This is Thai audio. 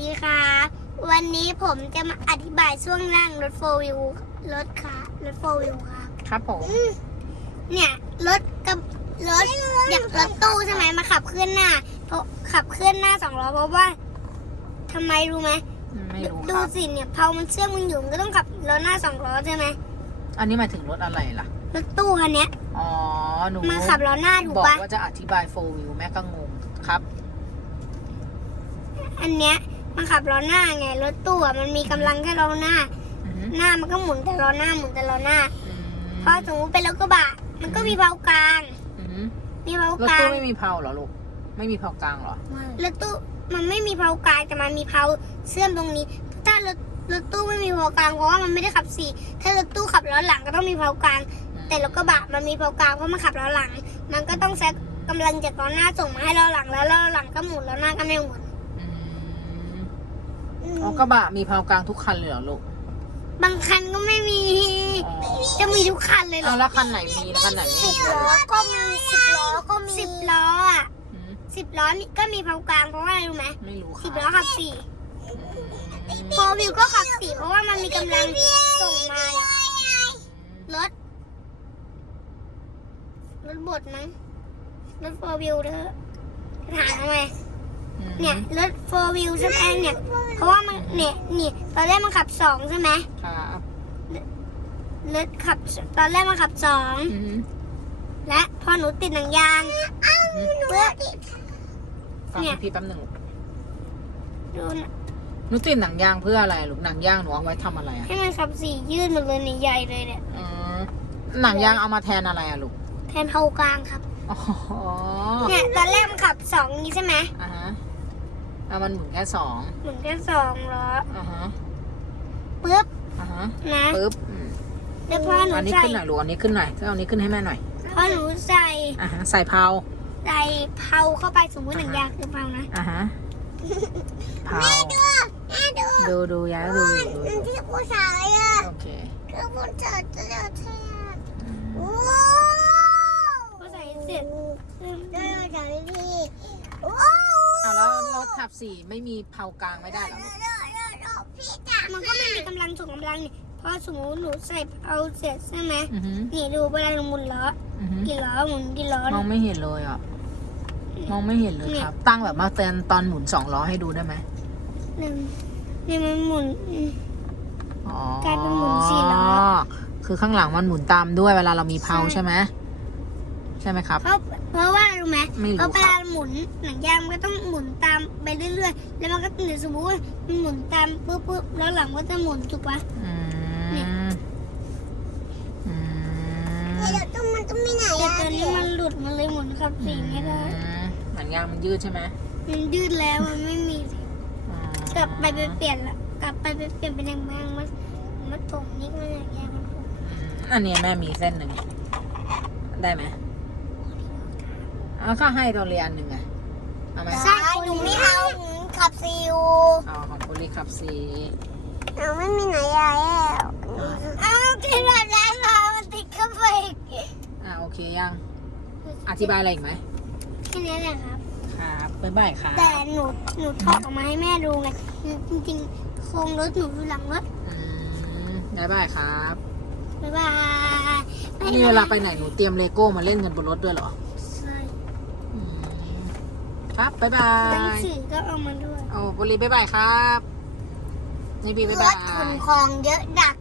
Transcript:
ดีค่ะวันนี้ผมจะมาอธิบายช่วงล่างรถโฟวิวรถค่ะรถโฟวิวค่ะครับผม เนี่ยรถกับรถอย่างรถตู้ใช่ไหมมาขับเคลื่อนหน้าเพราะขับเคลื่อนหน้าสองล้อเพราะว่าทำไมรู้ไหมไม่รู้คดูรับสิเนี่ยเพรามันเชื่อมมันอยู่มันก็ต้องขับรถหน้าสองล้อใช่ไหมอันนี้หมายถึงรถอะไรล่ะรถตู้คันเนี้ยอ๋อหนูมาขับล้อหน้าถูกบอกปะว่าจะอธิบายโฟวิวแม่ก็งงครับ อันเนี้ย มาขับล้อหน้าไงรถตู้อะมันมีกำลังแค่ล้อหน้า อือหือหน้ามันก็หมุนแต่ล้อหน้าหมุนแต่ล้อหน้าอืมพอสมมติเป็นรถกระบะมันก็มีเผากลาง อือหือมีเผารถกลาตู้งไม่มีเพลาเหรอลูก ไม่มีเพลากลางเหรอ รถตู้มันไม่มีเผากลางแต่มันมีเผาเชื่อมตรงนี้ ถ้ารถรถตู้ไม่มีเผากลางเพราะว่ามันไม่ได้ขับสี่ถ้ารถตู้ขับล้อหลังก็ต้องมีเผากลาง แต่รถกระบะมันมีเผากลางเพราะมันขับล้อหลัง มันก็ต้องใช้กำลังจากล้อหน้าส่งมาให้ล้อหลังแล้วล้อหลังก็หมุนล้อหน้าก็ไม่หมุนอืม อ๋อกระบะมีเพลากลางทุกคันเลยเหรอลูก บางคันก็ไม่มี อ๋อ จะมีทุกคันเลยเหรเอาอแล้วคันไหนมีคันไหนไม่สิบมีล้อก็มีสิบล้อก็มีสิบล้ออะอืมสิบล้อนี่ก็มีเผากลางเพราะว่าอะไรรู้ไหมไม่รู้สิบค่ะล้อขับสี่โฟวิวก็ขับสี่เพราะว่ามันมีกำลังส่งมาเนี่ยรถรถบดมั้งรถโฟวิวเธอถามทำไมอืม เนี่ยรถโฟวิวใช่ไหมเนี่ย เพราะว่ามันเนี่ยนี่ตอนแรกมันขับสองใช่ไหมครับรถขับตอนแรกมันขับสองอืมและพอหนูติดหนังยางเพื่อฟังเนี่ยพี่แป๊บหนึ่งดูนะหนูติดหนังยางเพื่ออะไรลูกหนังยางหนูเอาไว้ทำอะไรอะให้มันขับสี่ยืดหมดเลยเนี่ยใหญ่เลยเนี่ยอืมหนังยางเอามาแทนอะไรอะลูกแทนเผากลางครับอ๋อเนี่ยตอนแรกมันขับสองนี้ใช่ไหมอ่าฮะเอามันหมุนแค่สองเหมือนกันสองล้ออ่าฮะปึ๊บอ่าฮะนะปึ๊บอืมแล้วพอหนูอันนี้ใส่ขึ้นหน่อยลูกอันนี้ขึ้นหน่อยเอาอันนี้ขึ้นให้แม่หน่อยพอหนูใส่อ่าฮะใส่เพลาใส่เผาเข้าไปสมมติหนังยางคือเผานะอ่าฮะเพลาแม่ดูดูดูย้ายดูอยู่ดูอยู่ที่ผู้ชายอะโอเคคือผู้ชายจะเดือดแทนอืมโอ้พอใส่เสร็จเดือดจากพี่โอ้อ่าแล้วร ถขับสี่ไม่มีเพลากลางไม่ได้เหรอลูกพี่จ๋ามันก็ไม่มีกำลังส่งกำลังนี่พอสมมติหนูใส่เอาเสร็จใช่ไหมอือฮึนี่ดูเวลาหนูหมุนล้ออือฮึกี่ล้อหมุนกี่ล้อมองไม่เห็นเลยอะมองไม่เห็นเลยครับ ตั้งแบบมาเตือนตอนหมุนสองล้อให้ดูได้ไหมหนึ่งนี่มันหมุนอืมอ๋อกลายเป็นหมุนสี่ล้อ คือข้างหลังมันหมุนตามด้วยเวลาเรามีเพลาใช่ใช่ไหมใช่ไหมครับ เพราะเพราะว่า รู้ไหมไม่รู้ เพราะเวครัลาบหมุนหนังยางมันก็ต้องหมุนตามไปเรื่อยๆ แล้วมันก็เดี๋ยวสมมติว่ามันหมุนตามปุ๊บปุ๊บแล้วหลังก็จะหมุนถูกปะอืเนี่ยมอืมเดี๋ยวต้องมันต้องไม่ไหนแต่ตอนนี้มันหลุดมันเลยหมุนขับสีไม่ได้อืมหนังยางมันยืดใช่ไหมมันยืดแล้วมันไม่มีอ๋อกลับไปไปเปลี่ยนละกลับไปไปเปลี่ยนเป็นยางบางมันมันถงนี่ก็หนังยางมันถงอืมอันนี้แม่มีเส้นหนึ่งได้ไหม เอาข้าให้ตัวเรียนหนึ่งไงเอาไหมใช่หนูไม่เอาขับซีอูเอาของโพลีขับสีหนูไม่มีไหนแล้วอ้าวที่แบบนั้นเรามันติดเข้าไปอีกอ่าโอเคยัง อธิบายอะไรอีกไหมแค่นี้แหละครับ ครับบ๊ายบายครับแต่หนูหนูถอดออกมาให้แม่ดูไงจริงๆโครงรถหนูอยู่หลังรถอืมบ๊ายบายครับบ๊ายบายบ๊ยบยนี่เวลาไปไหนหนูเตรียมเลโก้มาเล่นกันบนรถด้วยเหรอใช่อืม ครับบ๊ายบาหนังยสือก็เอามาด้วยโอ้โพลีบ๊ายบายครับนี่พี่บ๊ายรบาย ถขนของเยอะดัก